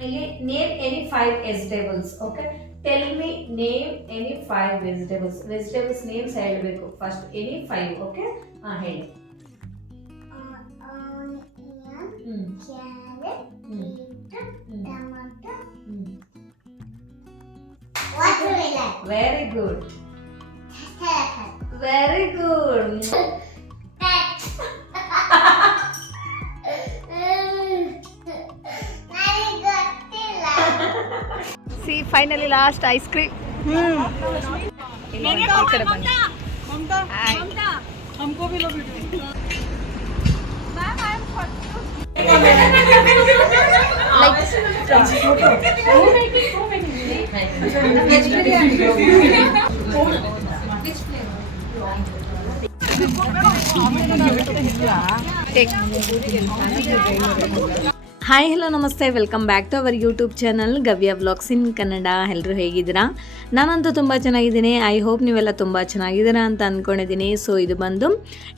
Name any 5 vegetables. Okay, tell me, name any 5 vegetables. Vegetables names ಹೇಳಬೇಕು first. Any 5. Okay, ಹೇಳಿ. Onion, carrot, beetroot, tomato, watermelon. Very good. Very good. See finally last ice cream. हमको भी लो बेटे hi hello ನಮಸ್ತೆ, welcome back to our YouTube channel Gavya vlogs in Kannada. ಎಲ್ಲರೂ ಹೇಗಿದ್ದೀರಾ? ನಾನಂತೂ ತುಂಬ ಚೆನ್ನಾಗಿದ್ದೀನಿ. ಐ ಹೋಪ್ ನೀವೆಲ್ಲ ತುಂಬ ಚೆನ್ನಾಗಿದ್ದೀರಾ ಅಂತ ಅಂದ್ಕೊಂಡಿದ್ದೀನಿ. ಸೊ ಇದು ಬಂದು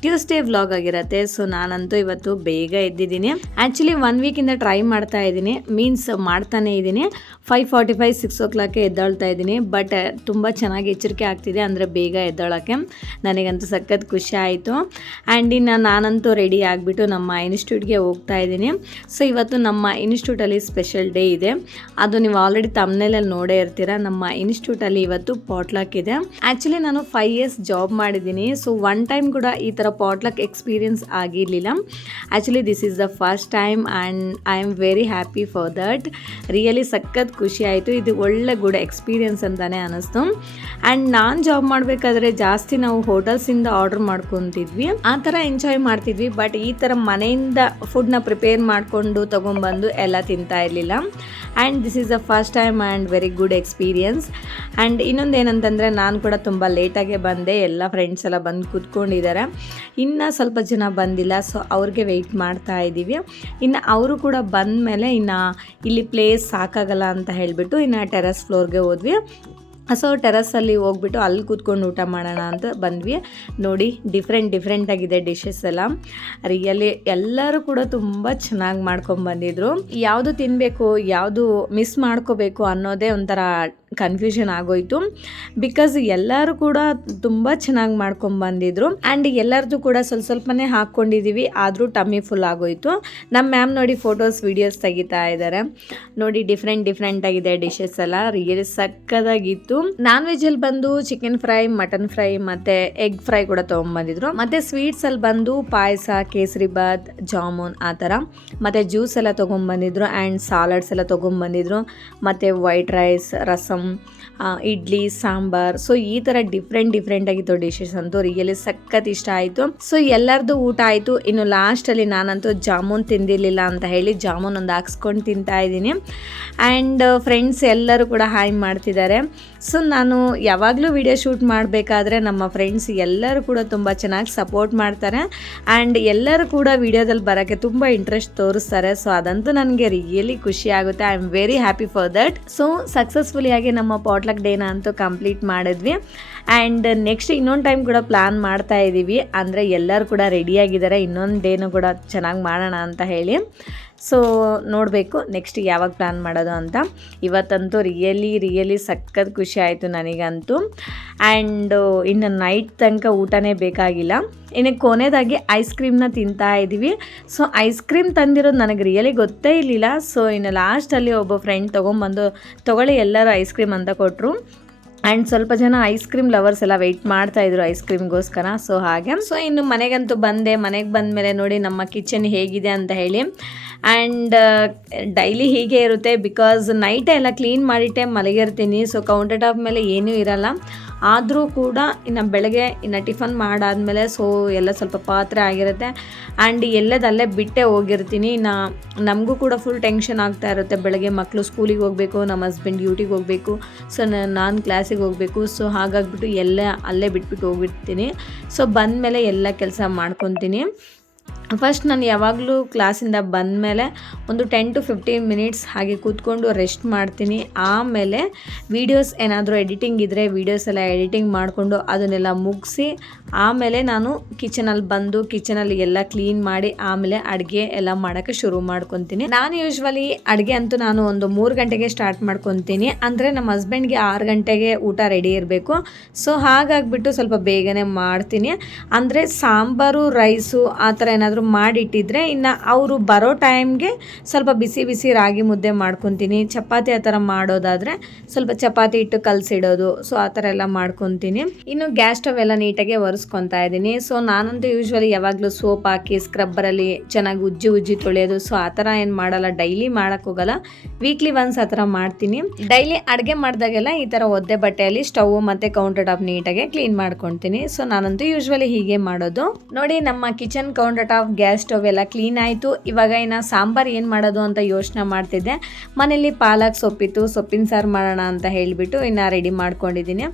ಟ್ಯೂಸ್ಡೇ ವ್ಲಾಗ್ ಆಗಿರುತ್ತೆ. ಸೊ ನಾನಂತೂ ಇವತ್ತು ಬೇಗ ಎದ್ದಿದ್ದೀನಿ. ಆ್ಯಕ್ಚುಲಿ 1 ವೀಕಿಂದ ಟ್ರೈ ಮಾಡ್ತಾ ಇದ್ದೀನಿ, ಮೀನ್ಸ್ ಮಾಡ್ತಾನೇ ಇದ್ದೀನಿ. 5:45 6 o'clock ಎದ್ದೇಳ್ತಾ ಇದ್ದೀನಿ. ಬಟ್ ತುಂಬ ಚೆನ್ನಾಗಿ ಎಚ್ಚರಿಕೆ ಆಗ್ತಿದೆ, ಅಂದರೆ ಬೇಗ ಎದ್ದೇಳೋಕ್ಕೆ. ನನಗಂತೂ ಸಖತ್ ಖುಷಿ ಆಯಿತು. ಆ್ಯಂಡ್ ಇನ್ನು ನಾನಂತೂ ರೆಡಿ ಆಗಿಬಿಟ್ಟು ನಮ್ಮ ಇನ್ಸ್ಟಿಟ್ಯೂಟ್ಗೆ ಹೋಗ್ತಾ ಇದ್ದೀನಿ. ಸೊ ಇವತ್ತು ನಮ್ಮ ಇನ್ಸ್ಟಿಟ್ಯೂಟಲ್ಲಿ ಸ್ಪೆಷಲ್ ಡೇ ಇದೆ. ಅದು ನೀವು ಆಲ್ರೆಡಿ ತಮ್ನೇಲಲ್ಲಿ ನೋಡೇ ಇರ್ತೀರ. ನಮ್ಮ ಇನ್ಸ್ಟಿಟ್ಯೂಟಲ್ಲಿ ಇವತ್ತು ಪಾಟ್ಲಕ್ ಇದೆ. ಆ್ಯಕ್ಚುಲಿ ನಾನು 5 years ಜಾಬ್ ಮಾಡಿದ್ದೀನಿ. ಸೊ 1 time ಕೂಡ ಈ ಥರ ಪಾಟ್ಲಕ್ ಎಕ್ಸ್ಪೀರಿಯನ್ಸ್ ಆಗಿರಲಿಲ್ಲ. Actually this is the first time and I am very happy for that. Really ಸಖತ್ ಖುಷಿ ಆಯಿತು. ಇದು ಒಳ್ಳೆ ಗುಡ್ ಎಕ್ಸ್ಪೀರಿಯನ್ಸ್ ಅಂತಲೇ ಅನ್ನಿಸ್ತು. ಆ್ಯಂಡ್ ನಾನು ಜಾಬ್ ಮಾಡಬೇಕಾದ್ರೆ ಜಾಸ್ತಿ ನಾವು ಹೋಟೆಲ್ಸಿಂದ ಆರ್ಡರ್ ಮಾಡ್ಕೊತಿದ್ವಿ, ಆ ಥರ ಎಂಜಾಯ್ ಮಾಡ್ತಿದ್ವಿ. ಬಟ್ ಈ ಥರ ಮನೆಯಿಂದ ಫುಡ್ನ ಪ್ರಿಪೇರ್ ಮಾಡಿಕೊಂಡು ತೊಗೊಂಬಂದು ಎಲ್ಲ ತಿಂತಾ ಇರಲಿಲ್ಲ. And this is the first time and very good experience. And ಇನ್ನೊಂದು ಏನಂತಂದರೆ ನಾನು ಕೂಡ ತುಂಬ ಲೇಟಾಗೆ ಬಂದೆ. ಎಲ್ಲ ಫ್ರೆಂಡ್ಸ್ ಎಲ್ಲ ಬಂದು ಕೂತ್ಕೊಂಡಿದ್ದಾರೆ. ಇನ್ನು ಸ್ವಲ್ಪ ಜನ ಬಂದಿಲ್ಲ, ಸೊ ಅವ್ರಿಗೆ ವೆಯ್ಟ್ ಮಾಡ್ತಾ ಇದ್ದೀವಿ. ಇನ್ನು ಅವರು ಕೂಡ ಬಂದ ಮೇಲೆ ಇನ್ನು ಇಲ್ಲಿ ಪ್ಲೇಸ್ ಸಾಕಾಗಲ್ಲ ಅಂತ ಹೇಳಿಬಿಟ್ಟು ಇನ್ನು ಟೆರಸ್ ಫ್ಲೋರ್ಗೆ ಹೋದ್ವಿ. ಸೊ ಟೆರಸ್ಸಲ್ಲಿ ಹೋಗ್ಬಿಟ್ಟು ಅಲ್ಲಿ ಕೂತ್ಕೊಂಡು ಊಟ ಮಾಡೋಣ ಅಂತ ಬಂದ್ವಿ. ನೋಡಿ ಡಿಫ್ರೆಂಟ್ ಆಗಿದೆ ಡಿಶಸ್ ಎಲ್ಲ. ರಿಯಲಿ ಎಲ್ಲರೂ ಕೂಡ ತುಂಬ ಚೆನ್ನಾಗಿ ಮಾಡ್ಕೊಂಡ್ಬಂದಿದ್ರು. ಯಾವುದು ತಿನ್ನಬೇಕು, ಯಾವುದು ಮಿಸ್ ಮಾಡ್ಕೋಬೇಕು ಅನ್ನೋದೇ ಒಂಥರ ಕನ್ಫ್ಯೂಷನ್ ಆಗೋಯಿತು. ಬಿಕಾಸ್ ಎಲ್ಲರೂ ಕೂಡ ತುಂಬ ಚೆನ್ನಾಗಿ ಮಾಡ್ಕೊಂಡ್ಬಂದಿದ್ರು. ಆ್ಯಂಡ್ ಎಲ್ಲರದ್ದು ಕೂಡ ಸ್ವಲ್ಪನೇ ಹಾಕ್ಕೊಂಡಿದ್ದೀವಿ, ಆದರೂ ಟಮ್ಮಿ ಫುಲ್ ಆಗೋಯಿತು. ನಮ್ಮ ಮ್ಯಾಮ್ ನೋಡಿ ಫೋಟೋಸ್ ವೀಡಿಯೋಸ್ ತೆಗಿತಾ ಇದ್ದಾರೆ. ನೋಡಿ ಡಿಫ್ರೆಂಟ್ ಆಗಿದೆ ಡಿಶಸ್ ಎಲ್ಲ. ರಿಯಲಿ ಸಕ್ಕದಾಗಿತ್ತು. ನಾನ್ ವೆಜ್ಜಲ್ಲಿ ಬಂದು ಚಿಕನ್ ಫ್ರೈ, ಮಟನ್ ಫ್ರೈ ಮತ್ತು ಎಗ್ ಫ್ರೈ ಕೂಡ ತೊಗೊಂಬಂದಿದ್ರು. ಮತ್ತು ಸ್ವೀಟ್ಸಲ್ಲಿ ಬಂದು ಪಾಯಸ, ಕೇಸರಿ ಬಾತ್, ಜಾಮೂನ್ ಆ ಥರ, ಮತ್ತು ಜ್ಯೂಸ್ ಎಲ್ಲ ತೊಗೊಂಬಂದಿದ್ರು. ಆ್ಯಂಡ್ ಸಾಲಡ್ಸ್ ಎಲ್ಲ ತೊಗೊಂಬಂದಿದ್ರು. ಮತ್ತು white rice, rasam, idli, sambar. So ಈ ಥರ ಡಿಫ್ರೆಂಟ್ ಆಗಿತ್ತು ಡಿಶಸ್. ಅಂತೂ ರಿಯಲಿ ಸಖತ್ ಇಷ್ಟ ಆಯಿತು. ಸೊ ಎಲ್ಲರದ್ದು ಊಟ ಆಯಿತು. ಇನ್ನು ಲಾಸ್ಟಲ್ಲಿ ನಾನಂತೂ ಜಾಮೂನ್ ತಿಂದಿರಲಿಲ್ಲ ಅಂತ ಹೇಳಿ ಜಾಮೂನ್ ಒಂದು ಹಾಕ್ಸ್ಕೊಂಡು ತಿಂತಾ ಇದ್ದೀನಿ. ಆ್ಯಂಡ್ ಫ್ರೆಂಡ್ಸ್ ಎಲ್ಲರೂ ಕೂಡ ಹಾಯ್ ಮಾಡ್ತಿದ್ದಾರೆ. ಸೊ ನಾನು ಯಾವಾಗಲೂ ವಿಡಿಯೋ ಶೂಟ್ ಮಾಡಬೇಕಾದ್ರೆ ನಮ್ಮ ಫ್ರೆಂಡ್ಸ್ ಎಲ್ಲರೂ ಕೂಡ ತುಂಬ ಚೆನ್ನಾಗಿ ಸಪೋರ್ಟ್ ಮಾಡ್ತಾರೆ. ಆ್ಯಂಡ್ ಎಲ್ಲರೂ ಕೂಡ ವಿಡಿಯೋದಲ್ಲಿ ಬರೋಕ್ಕೆ ತುಂಬ ಇಂಟ್ರೆಸ್ಟ್ ತೋರಿಸ್ತಾರೆ. ಸೊ ಅದಂತೂ ನನಗೆ ರಿಯಲಿ ಖುಷಿ ಆಗುತ್ತೆ. I am very happy for that. So ಸಕ್ಸಸ್ಫುಲಿಯಾಗಿ ನಮ್ಮ ಪಾಟ್ಲಕ್ ಡೇನ ಅಂತೂ ಕಂಪ್ಲೀಟ್ ಮಾಡಿದ್ವಿ. ಆ್ಯಂಡ್ ನೆಕ್ಸ್ಟ್ ಇನ್ನೊಂದು ಟೈಮ್ ಕೂಡ ಪ್ಲ್ಯಾನ್ ಮಾಡ್ತಾ ಇದ್ದೀವಿ. ಅಂದರೆ ಎಲ್ಲರೂ ಕೂಡ ರೆಡಿಯಾಗಿದ್ದಾರೆ, ಇನ್ನೊಂದು ಡೇನೂ ಕೂಡ ಚೆನ್ನಾಗಿ ಮಾಡೋಣ ಅಂತ ಹೇಳಿ. ಸೊ ನೋಡಬೇಕು ನೆಕ್ಸ್ಟ್ ಯಾವಾಗ ಪ್ಲ್ಯಾನ್ ಮಾಡೋದು ಅಂತ. ಇವತ್ತಂತೂ ರಿಯಲಿ ಸಖತ್ ಖುಷಿ ಆಯಿತು ನನಗಂತೂ. ಆ್ಯಂಡ್ ಇನ್ನು ನೈಟ್ ತನಕ ಊಟನೇ ಬೇಕಾಗಿಲ್ಲ. ಇನ್ನು ಕೊನೆಯದಾಗಿ ಐಸ್ ಕ್ರೀಮ್ನ ತಿಂತಾ ಇದ್ದೀವಿ. ಸೊ ಐಸ್ ಕ್ರೀಮ್ ತಂದಿರೋದು ನನಗೆ ರಿಯಲಿ ಗೊತ್ತೇ ಇರಲಿಲ್ಲ. ಸೊ ಇನ್ನು ಲಾಸ್ಟಲ್ಲಿ ಒಬ್ಬ ಫ್ರೆಂಡ್ ತೊಗೊಂಬಂದು ತೊಗೊಳ್ಳಿ ಎಲ್ಲರೂ ಐಸ್ ಕ್ರೀಮ್ ಅಂತ ಕೊಟ್ಟರು. ಆ್ಯಂಡ್ ಸ್ವಲ್ಪ ಜನ ಐಸ್ ಕ್ರೀಮ್ ಲವರ್ಸ್ ಎಲ್ಲ ವೆಯ್ಟ್ ಮಾಡ್ತಾಯಿದ್ರು ಐಸ್ ಕ್ರೀಮ್ಗೋಸ್ಕರ. ಸೊ ಹಾಗೆ ಸೊ ಇನ್ನು ಮನೆಗಂತೂ ಬಂದೆ. ಮನೆಗೆ ಬಂದಮೇಲೆ ನೋಡಿ ನಮ್ಮ ಕಿಚನ್ ಹೇಗಿದೆ ಅಂತ ಹೇಳಿ. ಆ್ಯಂಡ್ ಡೈಲಿ ಹೀಗೆ ಇರುತ್ತೆ, ಬಿಕಾಸ್ ನೈಟೇ ಎಲ್ಲ ಕ್ಲೀನ್ ಮಾಡಿಟ್ಟೆ ಮಲಗಿರ್ತೀನಿ. ಸೊ ಕೌಂಟರ್ ಟಾಪ್ ಮೇಲೆ ಏನೂ ಇರಲ್ಲ. ಆದರೂ ಕೂಡ ಇನ್ನು ಬೆಳಗ್ಗೆ ಇನ್ನು ಟಿಫನ್ ಮಾಡಾದಮೇಲೆ ಸೊ ಎಲ್ಲ ಸ್ವಲ್ಪ ಪಾತ್ರೆ ಆಗಿರುತ್ತೆ. ಆ್ಯಂಡ್ ಎಲ್ಲದಲ್ಲೇ ಬಿಟ್ಟೇ ಹೋಗಿರ್ತೀನಿ. ಇನ್ನು ನಮಗೂ ಕೂಡ ಫುಲ್ ಟೆನ್ಷನ್ ಆಗ್ತಾ ಇರುತ್ತೆ. ಬೆಳಗ್ಗೆ ಮಕ್ಕಳು ಸ್ಕೂಲಿಗೆ ಹೋಗಬೇಕು, ನಮ್ಮ ಹಸ್ಬೆಂಡ್ ಡ್ಯೂಟಿಗೆ ಹೋಗಬೇಕು, ಸೊ ನಾನು ಕ್ಲಾಸಿಗೆ ಹೋಗಬೇಕು. ಸೊ ಹಾಗಾಗಿಬಿಟ್ಟು ಎಲ್ಲ ಅಲ್ಲೇ ಬಿಟ್ಬಿಟ್ಟು ಹೋಗಿರ್ತೀನಿ. ಸೊ ಬಂದಮೇಲೆ ಎಲ್ಲ ಕೆಲಸ ಮಾಡ್ಕೊತೀನಿ. ಫಸ್ಟ್ ನಾನು ಯಾವಾಗಲೂ ಕ್ಲಾಸಿಂದ ಬಂದಮೇಲೆ ಒಂದು 10 to 15 ಮಿನಿಟ್ಸ್ ಹಾಗೆ ಕೂತ್ಕೊಂಡು ರೆಸ್ಟ್ ಮಾಡ್ತೀನಿ. ಆಮೇಲೆ ವೀಡಿಯೋಸ್ ಏನಾದರೂ ಎಡಿಟಿಂಗ್ ಇದ್ದರೆ ವೀಡಿಯೋಸ್ ಎಲ್ಲ ಎಡಿಟಿಂಗ್ ಮಾಡಿಕೊಂಡು ಅದನ್ನೆಲ್ಲ ಮುಗಿಸಿ ಆಮೇಲೆ ನಾನು ಕಿಚನಲ್ಲಿ ಬಂದು ಕಿಚನಲ್ಲಿ ಎಲ್ಲ ಕ್ಲೀನ್ ಮಾಡಿ ಆಮೇಲೆ ಅಡುಗೆ ಎಲ್ಲ ಮಾಡೋಕ್ಕೆ ಶುರು ಮಾಡ್ಕೊತೀನಿ. ನಾನು ಯೂಶ್ವಲಿ ಅಡುಗೆ ಅಂತೂ ನಾನು ಒಂದು 3 ಗಂಟೆಗೆ ಸ್ಟಾರ್ಟ್ ಮಾಡ್ಕೊತೀನಿ. ಅಂದರೆ ನಮ್ಮ ಹಸ್ಬೆಂಡ್ಗೆ 6 ಗಂಟೆಗೆ ಊಟ ರೆಡಿ ಇರಬೇಕು. ಸೊ ಹಾಗಾಗಿಬಿಟ್ಟು ಸ್ವಲ್ಪ ಬೇಗನೆ ಮಾಡ್ತೀನಿ. ಅಂದರೆ ಸಾಂಬಾರು ರೈಸು ಆ ಥರ ಏನಾದರೂ ಮಾಡಿಟ್ಟಿದ್ರೆ ಇನ್ನು ಅವರು ಬರೋ ಟೈಮ್ಗೆ ಸ್ವಲ್ಪ ಬಿಸಿ ಬಿಸಿ ರಾಗಿ ಮುದ್ದೆ ಮಾಡ್ಕೊತೀನಿ. ಚಪಾತಿ ಆ ಥರ ಮಾಡೋದಾದರೆ ಸ್ವಲ್ಪ ಚಪಾತಿ ಇಟ್ಟು ಕಲಸಿಡೋದು, ಸೊ ಆ ಥರ ಎಲ್ಲ ಮಾಡ್ಕೊತೀನಿ. ಇನ್ನು ಗ್ಯಾಸ್ ಸ್ಟವ್ ಎಲ್ಲ ನೀಟಾಗಿ ಒರೆಸ್ಕೊತಾ ಇದ್ದೀನಿ. ಸೊ ನಾನಂತೂ ಯೂಶ್ವಲಿ ಯಾವಾಗಲೂ ಸೋಪ್ ಹಾಕಿ ಸ್ಕ್ರಬ್ಬರಲ್ಲಿ ಚೆನ್ನಾಗಿ ಉಜ್ಜಿ ತೊಳೆಯೋದು, ಸೊ ಆ ಥರ ಏನು ಮಾಡಲ್ಲ, ಡೈಲಿ ಮಾಡೋಕ್ಕೆ ಹೋಗಲ್ಲ, ವೀಕ್ಲಿ ಒನ್ಸ್ ಆ ಥರ ಮಾಡ್ತೀನಿ. ಡೈಲಿ ಅಡುಗೆ ಮಾಡಿದಾಗೆಲ್ಲ ಈ ಥರ ಒದ್ದೆ ಬಟ್ಟೆಯಲ್ಲಿ ಸ್ಟವ್ ಮತ್ತು ಕೌಂಟರ್ ಟಾಪ್ ನೀಟಾಗಿ ಕ್ಲೀನ್ ಮಾಡ್ಕೊತೀನಿ. ಸೊ ನಾನಂತೂ ಯೂಶ್ವಲಿ ಹೀಗೆ ಮಾಡೋದು. ನೋಡಿ, ನಮ್ಮ kitchen counter top gas stove ಎಲ್ಲ ಕ್ಲೀನ್ ಆಯಿತು. ಇವಾಗ ಇನ್ನು ಸಾಂಬಾರು ಏನು ಮಾಡೋದು ಅಂತ ಯೋಚನೆ ಮಾಡ್ತಿದ್ದೆ. ಮನೇಲಿ ಪಾಲಕ್ ಸೊಪ್ಪಿತ್ತು, ಸೊಪ್ಪಿನ ಸಾರು ಮಾಡೋಣ ಅಂತ ಹೇಳಿಬಿಟ್ಟು ಇನ್ನು ರೆಡಿ ಮಾಡ್ಕೊಂಡಿದ್ದೀನಿ.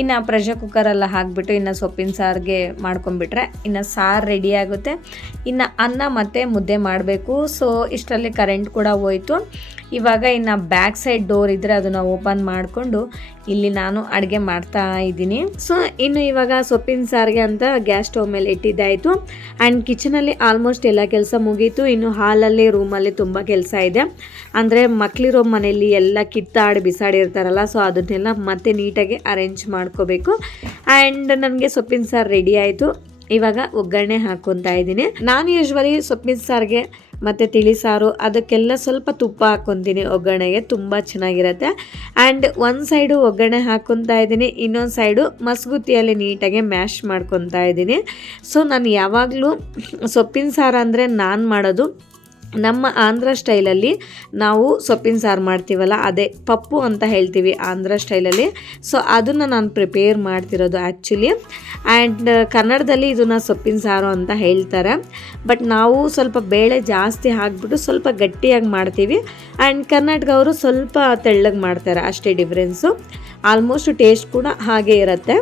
ಇನ್ನು ಪ್ರೆಷರ್ ಕುಕ್ಕರೆಲ್ಲ ಹಾಕಿಬಿಟ್ಟು ಇನ್ನು ಸೊಪ್ಪಿನ ಸಾರಿಗೆ ಮಾಡ್ಕೊಂಡ್ಬಿಟ್ರೆ ಇನ್ನು ಸಾರು ರೆಡಿ ಆಗುತ್ತೆ. ಇನ್ನು ಅನ್ನ ಮತ್ತು ಮುದ್ದೆ ಮಾಡಬೇಕು. ಸೊ ಇಷ್ಟರಲ್ಲಿ ಕರೆಂಟ್ ಕೂಡ ಹೋಯಿತು. ಇವಾಗ ಇನ್ನು ಬ್ಯಾಕ್ ಸೈಡ್ ಡೋರ್ ಇದ್ದರೆ ಅದನ್ನು ಓಪನ್ ಮಾಡಿಕೊಂಡು ಇಲ್ಲಿ ನಾನು ಅಡುಗೆ ಮಾಡ್ತಾ ಇದ್ದೀನಿ. ಸೊ ಇನ್ನು ಇವಾಗ ಸೊಪ್ಪಿನ ಸಾರಿಗೆ ಅಂತ ಗ್ಯಾಸ್ ಸ್ಟವ್ ಮೇಲೆ ಇಟ್ಟಿದ್ದಾಯಿತು. ಆ್ಯಂಡ್ ಕಿಚನಲ್ಲಿ ಆಲ್ಮೋಸ್ಟ್ ಎಲ್ಲ ಕೆಲಸ ಮುಗೀತು. ಇನ್ನು ಹಾಲಲ್ಲಿ ರೂಮಲ್ಲಿ ತುಂಬ ಕೆಲಸ ಇದೆ. ಅಂದರೆ ಮಕ್ಕಳಿರೋ ಮನೆಯಲ್ಲಿ ಎಲ್ಲ ಕಿತ್ತಾಡಿ ಬಿಸಾಡಿರ್ತಾರಲ್ಲ, ಸೊ ಅದನ್ನೆಲ್ಲ ಮತ್ತೆ ನೀಟಾಗಿ ಅರೇಂಜ್ ಮಾಡ್ಕೋಬೇಕು. ಆ್ಯಂಡ್ ನನಗೆ ಸೊಪ್ಪಿನ ಸಾರು ರೆಡಿ ಆಯಿತು. ಇವಾಗ ಒಗ್ಗರಣೆ ಹಾಕ್ಕೊತಾ ಇದ್ದೀನಿ. ನಾನು ಯೂಶ್ವಲಿ ಸೊಪ್ಪಿನ ಸಾರಿಗೆ ಮತ್ತು ತಿಳಿ ಸಾರು ಅದಕ್ಕೆಲ್ಲ ಸ್ವಲ್ಪ ತುಪ್ಪ ಹಾಕ್ಕೊತೀನಿ ಒಗ್ಗರಣೆಗೆ, ತುಂಬ ಚೆನ್ನಾಗಿರುತ್ತೆ. ಆ್ಯಂಡ್ ಒಂದು ಸೈಡು ಒಗ್ಗರಣೆ ಹಾಕ್ಕೊತಾ ಇದ್ದೀನಿ, ಇನ್ನೊಂದು ಸೈಡು ಮಸ್ಗುತ್ತಿಯಲ್ಲಿ ನೀಟಾಗಿ ಮ್ಯಾಶ್ ಮಾಡ್ಕೊತಾ ಇದ್ದೀನಿ. ಸೊ ನಾನು ಯಾವಾಗಲೂ ಸೊಪ್ಪಿನ ಸಾರು ಅಂದರೆ ನಾನು ಮಾಡೋದು ನಮ್ಮ ಆಂಧ್ರ ಸ್ಟೈಲಲ್ಲಿ ನಾವು ಸೊಪ್ಪಿನ ಸಾರು ಮಾಡ್ತೀವಲ್ಲ, ಅದೇ ಪಪ್ಪು ಅಂತ ಹೇಳ್ತೀವಿ ಆಂಧ್ರ ಸ್ಟೈಲಲ್ಲಿ. ಸೊ ಅದನ್ನು ನಾನು ಪ್ರಿಪೇರ್ ಮಾಡ್ತಿರೋದು ಆ್ಯಕ್ಚುಲಿ. ಆ್ಯಂಡ್ ಕನ್ನಡದಲ್ಲಿ ಇದನ್ನು ಸೊಪ್ಪಿನ ಸಾರು ಅಂತ ಹೇಳ್ತಾರೆ. ಬಟ್ ನಾವು ಸ್ವಲ್ಪ ಬೇಳೆ ಜಾಸ್ತಿ ಹಾಕ್ಬಿಟ್ಟು ಸ್ವಲ್ಪ ಗಟ್ಟಿಯಾಗಿ ಮಾಡ್ತೀವಿ. ಆ್ಯಂಡ್ ಕರ್ನಾಟಕವರು ಸ್ವಲ್ಪ ತೆಳ್ಳಗೆ ಮಾಡ್ತಾರೆ, ಅಷ್ಟೇ ಡಿಫ್ರೆನ್ಸು. ಆಲ್ಮೋಸ್ಟ್ ಟೇಸ್ಟ್ ಕೂಡ ಹಾಗೆ ಇರುತ್ತೆ.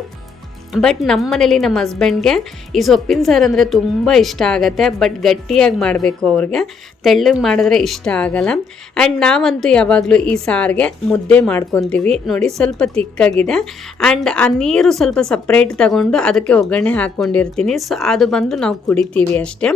ಬಟ್ ನಮ್ಮ ಮನೇಲಿ ನಮ್ಮ ಹಸ್ಬೆಂಡ್ಗೆ ಈ ಸೊಪ್ಪಿನ ಸಾರು ಅಂದರೆ ತುಂಬ ಇಷ್ಟ ಆಗುತ್ತೆ. ಬಟ್ ಗಟ್ಟಿಯಾಗಿ ಮಾಡಬೇಕು, ಅವ್ರಿಗೆ ತೆಳ್ಳಗೆ ಮಾಡಿದ್ರೆ ಇಷ್ಟ ಆಗಲ್ಲ. ಆ್ಯಂಡ್ ನಾವಂತೂ ಯಾವಾಗಲೂ ಈ ಸಾರಿಗೆ ಮುದ್ದೆ ಮಾಡ್ಕೊತೀವಿ. ನೋಡಿ, ಸ್ವಲ್ಪ ತಿಕ್ಕಾಗಿದೆ. ಆ್ಯಂಡ್ ಆ ನೀರು ಸ್ವಲ್ಪ ಸಪ್ರೇಟ್ ತಗೊಂಡು ಅದಕ್ಕೆ ಒಗ್ಗರಣೆ ಹಾಕ್ಕೊಂಡಿರ್ತೀನಿ. ಸೊ ಅದು ಬಂದು ನಾವು ಕುಡಿತೀವಿ ಅಷ್ಟೇ.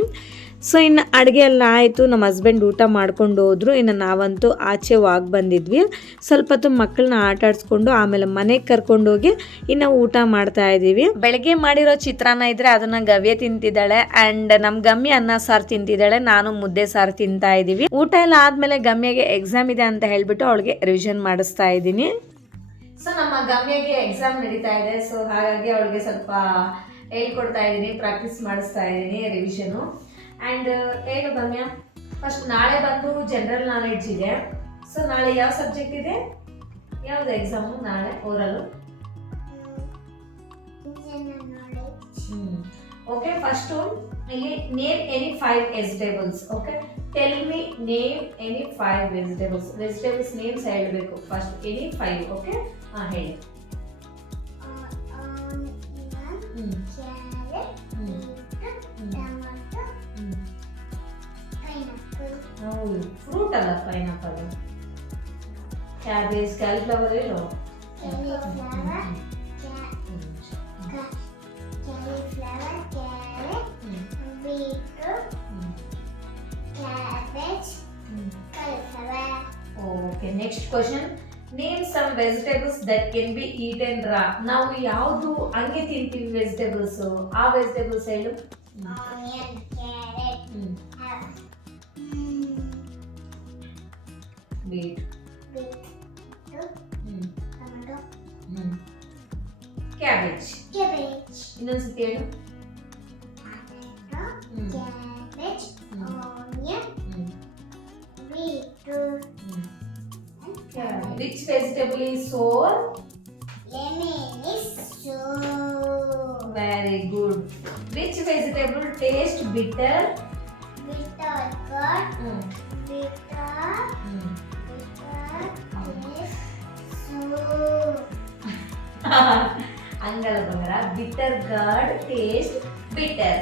ಸೊ ಇನ್ನು ಅಡುಗೆ ಎಲ್ಲ ಆಯಿತು. ನಮ್ಮ ಹಸ್ಬೆಂಡ್ ಊಟ ಮಾಡ್ಕೊಂಡು ಹೋದ್ರು. ಇನ್ನು ನಾವಂತೂ ಆಚೆ ವಾಕ್ ಬಂದಿದ್ವಿ. ಸ್ವಲ್ಪ ಹೊತ್ತು ಮಕ್ಕಳನ್ನ ಆಟ ಆಡಿಸ್ಕೊಂಡು ಆಮೇಲೆ ಮನೆಗೆ ಕರ್ಕೊಂಡೋಗಿ ಇನ್ನು ಊಟ ಮಾಡ್ತಾ ಇದ್ದೀವಿ. ಬೆಳಗ್ಗೆ ಮಾಡಿರೋ ಚಿತ್ರಾನ್ನ ಇದ್ದರೆ ಅದನ್ನು ಗವ್ಯ ತಿಂತಿದ್ದಾಳೆ. ಆ್ಯಂಡ್ ನಮ್ಮ ಗಮ್ಮಿ ಅನ್ನ ಸಾರು ತಿಂತಿದ್ದಾಳೆ, ನಾನು ಮುದ್ದೆ ಸಾರು ತಿಂತಾ ಇದ್ದೀವಿ. ಊಟ ಎಲ್ಲ ಆದಮೇಲೆ ಗಮ್ಯಗೆ ಎಕ್ಸಾಮ್ ಇದೆ ಅಂತ ಹೇಳಿಬಿಟ್ಟು ಅವಳಿಗೆ ರಿವಿಷನ್ ಮಾಡಿಸ್ತಾ ಇದ್ದೀನಿ. ಸೊ ನಮ್ಮ ಗಮ್ಯಗೆ ಎಕ್ಸಾಮ್ ನಡೀತಾ ಇದೆ. ಸೊ ಹಾಗಾಗಿ ಅವಳಿಗೆ ಸ್ವಲ್ಪ ಹೇಳ್ಕೊಡ್ತಾ ಇದ್ದೀನಿ, ಪ್ರಾಕ್ಟೀಸ್ ಮಾಡಿಸ್ತಾ ಇದ್ದೀನಿ ರಿವಿಷನು. ಆ್ಯಂಡ್ ಹೇಳು ಗಮ್ಯ, ಫಸ್ಟ್ ನಾಳೆ ಬಂದು ಜನರಲ್ ನಾಲೆಡ್ಜ್ ಇದೆ. ಸೊ ನಾಳೆ ಯಾವ ಸಬ್ಜೆಕ್ಟ್ ಇದೆ, ಯಾವುದು ಎಕ್ಸಾಮು ನಾಳೆ? ಓರಲು. ಓಕೆ, ಫಸ್ಟು ಇಲ್ಲಿ name any 5 vegetables. Okay, tell me name any 5 vegetables. Vegetables names ಹೇಳಬೇಕು ಫಸ್ಟ್, ಎನಿ 5. ಓಕೆ, ಹಾಂ ಹೇಳಿ. ಹೌದು, ಫ್ರೂಟ್ ಅಲ್ಲ ಪೈನಾಪಲ್. ಕ್ಯಾಬೇಜ್, ಕ್ಯಾಲಿಫ್ಲವರ್ ಹೇಳು. Okay, next question. Name some vegetables that can be eaten raw. ನಾವು ಯಾವುದು ಹಂಗೆ ತಿಂತೀವಿ ವೆಜಿಟೇಬಲ್ಸ್, ಆ ವೆಜಿಟೇಬಲ್ಸ್ ಹೇಳು. Onion, carrot, Beet, tomato, cabbage. ಇನ್ನೊಂದ್ಸತಿ ಹೇಳು. cabbage, onion, beetroot, Which vegetable is sour? lemon is sour. Very good. Which vegetable tastes bitter? Bitter gourd, bitter is sour. ಹಂಗಲ್ಲ ಬಂಗಾರ, ಬಿಟರ್ ಗಾರ್ಡ್ ಟೇಸ್ಟ್ ಬಿಟರ್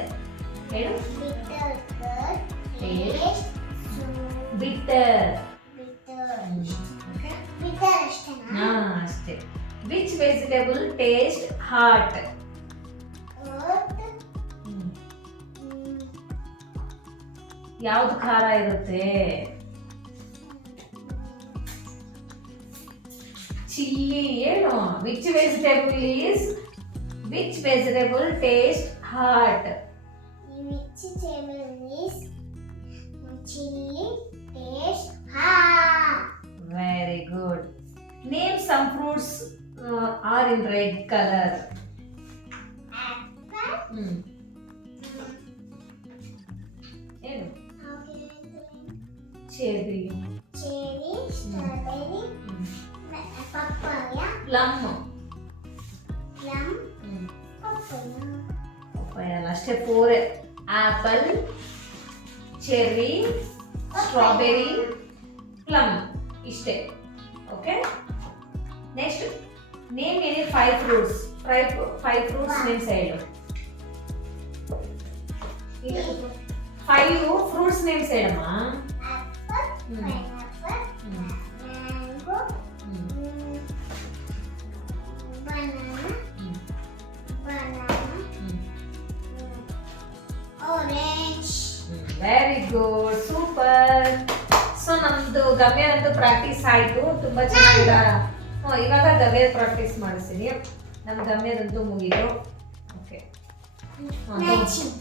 ಹೇಳು. Bitter bitter. bitter. Okay, Bitter ಅಷ್ಟೇನಾ? ಹಾ ಅಷ್ಟೇ. Which vegetable taste hot? Earth. ಯಾವ್ದು ಖಾರ ಇರುತ್ತೆ? Chilli. ಏನು? Which vegetable taste hot? Which table is chili taste hot? Very good. Name some fruits are in red color. Apple. ಏನು? Okay. Cherry. Cherry, strawberry, papaya, plum. plum, papaya. Papaya ಅಲ್ಲ, ಅಷ್ಟೇ 4. Apple, cherry, strawberry, plum. ಇಷ್ಟೇ. Okay, next name any 5 fruits. 5 fruits names ಹೇಳು. 5 fruits names ಹೇಳಮ್ಮ. Apple, pineapple, mango, banana, orange. Very good, super. So ನಮ್ದು ಗಮ್ಯದಂತೂ practice ಆಯ್ತು, ತುಂಬಾ ಚೆನ್ನಾಗಿದ. ಇವಾಗ ಗವ್ಯ ಪ್ರಾಕ್ಟೀಸ್ ಮಾಡಿಸ್ತೀನಿ. ನಮ್ಮ ಗಮ್ಯದಂತೂ ಮುಗೀತು. Okay, Matching.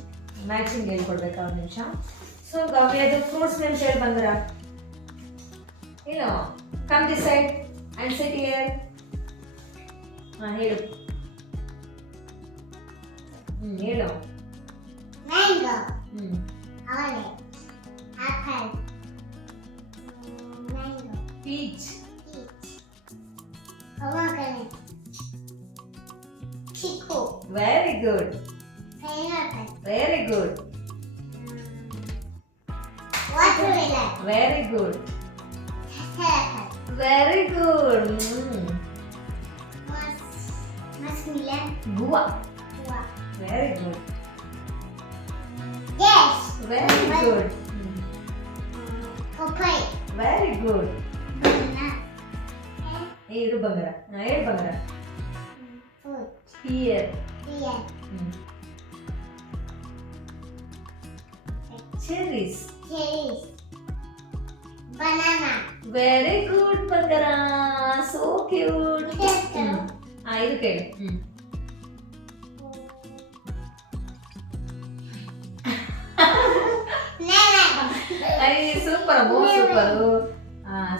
ಮ್ಯಾಚಿಂಗ್ ಹೇಳ್ಕೊಡ್ಬೇಕಾ ಒಂದು ನಿಮಿಷ. ಸೊ ಗವ್ಯದು ಫ್ರೂಟ್ಸ್ ನೇಮ್ಸ್ ಹೇಳಿ ಬಂದ್ರ ಏನು? Come this side and sit here. ಹೇಳು. ಹೇಳು. Mango, orange, apple, mango, peach. peach, pomegranate, chiku, very good, pineapple, very good, watermelon, very good, apple, very good. muskmelon, ಗುವಾ. guava. Very good, Yes. Very good, Papaya, very good. banana, ಇದು ಬಂಗಾರ. ಹೇಳು ಬಂಗಾರ. fruit, here. pear, Cherries. cherries, banana. Very good ಬಂಗಾರ, so cute. Yes, ಇದು ಕೇಳು. Melon, super, super.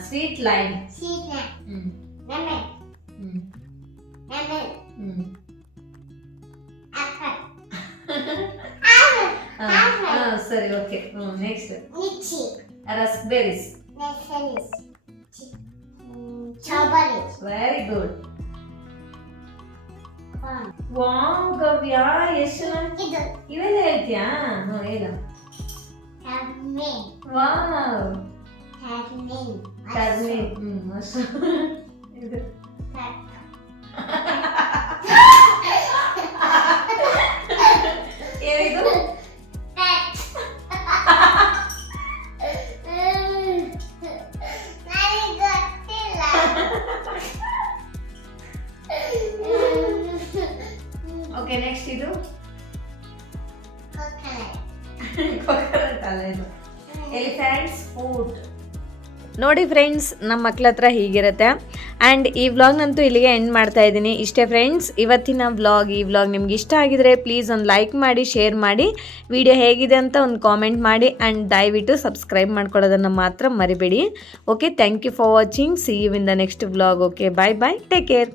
Sweet lime. sweetness, lemon, lemon, apple, ಸರಿ, okay. Next lychee, raspberries. nectarines, strawberries, very good. plum. Wow Gavya, ಎಷ್ಟು ಚೆನ್ನಾಗಿ ಇದು ಇವೆಲ್ಲ ಹೇಳ್ತೀಯಾ? ಹೇಳು. jasmine, wow, jasmine, turnip. ಅಷ್ಟು. ಇದು ಏನಿದು? ನನಗೆ ಗೊತ್ತಿಲ್ಲ. ಓಕೆ, ನೆಕ್ಸ್ಟ್ ಇದು Coconut. ಅಲ್ಲ, ಇದು ಎಲಿಫೆಂಟ್ಸ್ ಫುಡ್. ನೋಡಿ ಫ್ರೆಂಡ್ಸ್, ನಮ್ಮ ಮಕ್ಳ ಹತ್ರ ಹೀಗಿರುತ್ತೆ. ಆ್ಯಂಡ್ ಈ ವ್ಲಾಗ್ನಂತೂ ಇಲ್ಲಿಗೆ ಎಂಡ್ ಮಾಡ್ತಾ ಇದ್ದೀನಿ. ಇಷ್ಟೇ ಫ್ರೆಂಡ್ಸ್ ಇವತ್ತಿನ ವ್ಲಾಗ್. ಈ ವ್ಲಾಗ್ ನಿಮ್ಗೆ ಇಷ್ಟ ಆಗಿದರೆ ಪ್ಲೀಸ್ ಒಂದು ಲೈಕ್ ಮಾಡಿ, ಶೇರ್ ಮಾಡಿ, ವಿಡಿಯೋ ಹೇಗಿದೆ ಅಂತ ಒಂದು ಕಾಮೆಂಟ್ ಮಾಡಿ, ಆ್ಯಂಡ್ ದಯವಿಟ್ಟು ಸಬ್ಸ್ಕ್ರೈಬ್ ಮಾಡ್ಕೊಳ್ಳೋದನ್ನು ಮಾತ್ರ ಮರಿಬೇಡಿ. Okay, thank you for watching. See you in the next vlog. Okay, bye bye, take care.